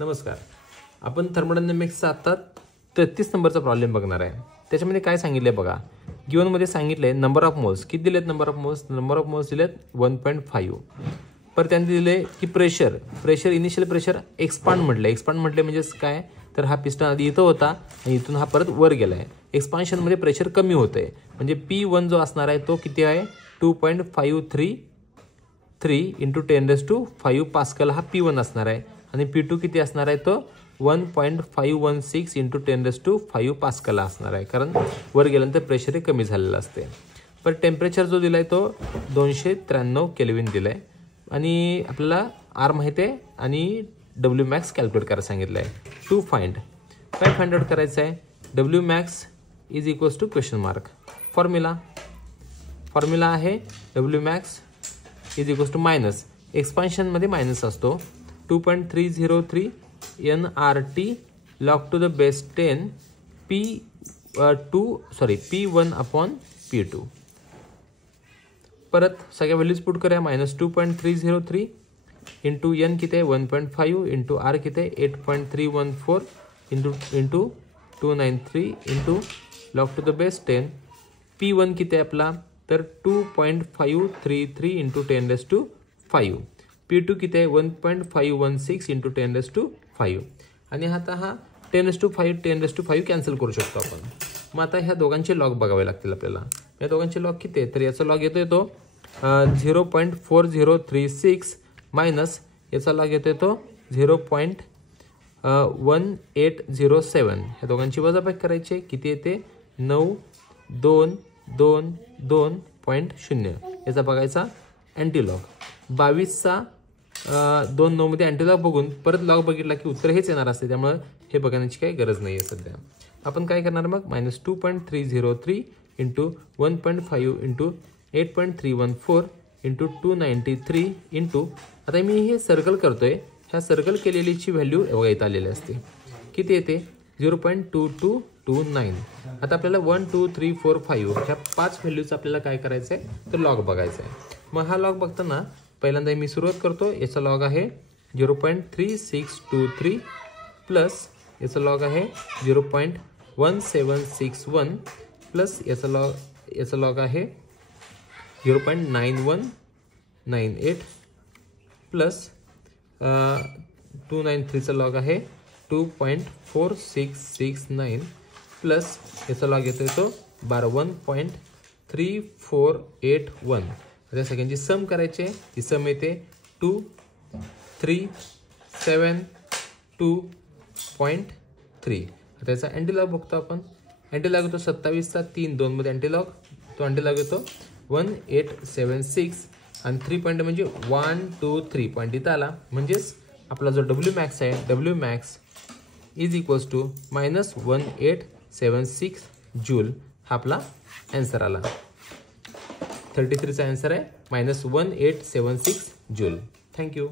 नमस्कार. आपण थर्मोडायनामिक्सचा आता 33 नंबरचा प्रॉब्लेम बघणार आहे. त्याच्यामध्ये काय सांगितलंय बघा. गिवन मध्ये सांगितलंय नंबर ऑफ मोल्स. किती दिलेत नंबर ऑफ मोल्स दिलेत 1.5. पर त्यांनी दिले की प्रेशर इनिशियल प्रेशर एक्सपांड म्हटले म्हणजे काय तर हा पिस्टन आधी इथं होता आणि इथून हा परत वर गेलाय. एक्सपान्शन मध्ये प्रेशर कमी होतंय म्हणजे P1 जो असणार आहे तो किती आहे 2.533 × 10⁵ पास्कल हा P1 असणार आहे आणि P2 किती असणार आहे तो 1.516 × 10⁵ पास्कल असणार आहे कारण वर गेल्यानंतर प्रेशर हे कमी झालेलं असते. पण टेम्परेचर जो दिलाय तो 293 केल्विन दिलाय आणि आपल्याला R माहिती आहे आणि W max कॅल्क्युलेट करायला सांगितलं आहे. टू फाइंड काय फाइंड आउट करायचं आहे W max is equals to question mark. Formula आहे W max is equals to minus एक्सपान्शनमध्ये मायनस असतो 2.303 nRT log to the base 10 P1/P2. परत सगळ्या व्हॅल्यूज पुट करूया. -2.303 इंटू n किती आहे 1.5 इंटू R किती आहे 8.314 into 293 into log to the base 10 P1 किती आहे आपला तर 2.533 इंटू 10⁵. P2 किती आहे 1.516 इंटू 10⁵. आणि आता हा 10⁵ कॅन्सल करू शकतो आपण. मग आता ह्या दोघांचे लॉग बघावे लागतील आपल्याला. या दोघांचे लॉग किती आहे तर याचा लॉग येतोय तो 0.4036 मायनस याचा लॉग येतोय तो 0.1807. ह्या दोघांची वजाबाकी करायची किती येते 9222.0. याचा बघायचा अँटीलॉग 22चा 2 मध्ये अँटीलॉग बघून परत लॉग बघितला की उत्तर हेच येणार असते. त्यामुळे हे बघण्याची काही गरज नाही आहे सध्या. आपण काय करणार मग -2.303 इंटू 1.5 इंटू 8.314 इंटू 293 इंटू आता मी हे सर्कल करतोय. ह्या सर्कल केलेलीची व्हॅल्यू बघा इथं आलेली असते किती येते 0.2229. आता आपल्याला 1 2 3 4 5 ह्या 5 व्हॅल्यूज आपल्याला काय करायचं आहे तर लॉग बघायचा आहे. मग हा लॉग बघताना पहिल्यांदा मी सुरुवात करतो. याचा लॉग आहे 0.3623 प्लस याचा लॉग आहे 0.1761 प्लस याचा लॉग आहे 0.9198 प्लस 293चा लॉग आहे 2.4669 प्लस याचा लॉग येतोय तो 1.3481. त्या सगळ्यांची सम करायची. ती सम येते 2372.3. त्याचा अँटीलॉग बघतो आपण. अँटीलॉग येतो 27चा 3 2 मध्ये अँटीलॉग तो अँटीलॉग येतो 1876 आणि 3 पॉईंट म्हणजे 1 2 3 पॉईंट इथं आला. म्हणजेच आपला जो W max आहे W max is equals to -1876 joule हा आपला आन्सर आला. 33चा आन्सर आहे -1876 जूल. थँक्यू.